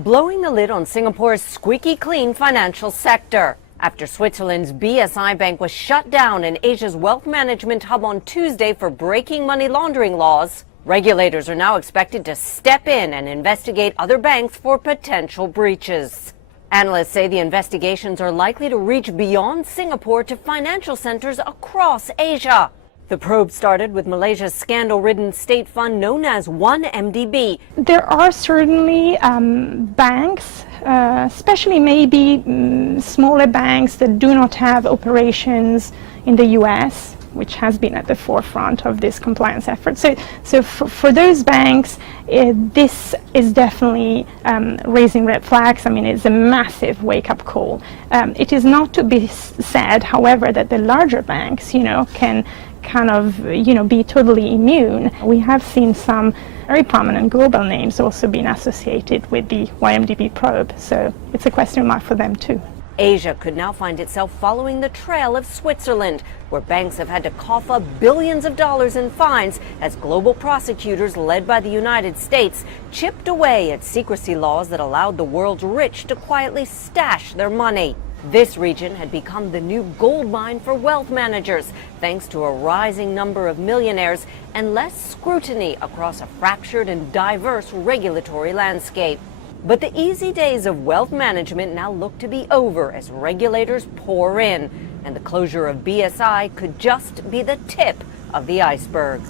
blowing the lid on Singapore's squeaky clean financial sector. After Switzerland's BSI bank was shut down in Asia's wealth management hub on Tuesday for breaking money laundering laws, regulators are now expected to step in and investigate other banks for potential breaches. Analysts say the investigations are likely to reach beyond Singapore to financial centers across Asia. The probe started with Malaysia's scandal-ridden state fund known as 1MDB. There are certainly banks, especially maybe smaller banks that do not have operations in the US, which has been at the forefront of this compliance effort. So for those banks, this is definitely raising red flags. I mean, it's a massive wake-up call. It is not to be said, however, that the larger banks, can kind of, be totally immune. We have seen some very prominent global names also being associated with the YMDB probe, so it's a question mark for them too. Asia could now find itself following the trail of Switzerland, where banks have had to cough up billions of dollars in fines as global prosecutors led by the United States chipped away at secrecy laws that allowed the world's rich to quietly stash their money. This region had become the new gold mine for wealth managers, thanks to a rising number of millionaires and less scrutiny across a fractured and diverse regulatory landscape. But the easy days of wealth management now look to be over as regulators pour in, and the closure of BSI could just be the tip of the iceberg.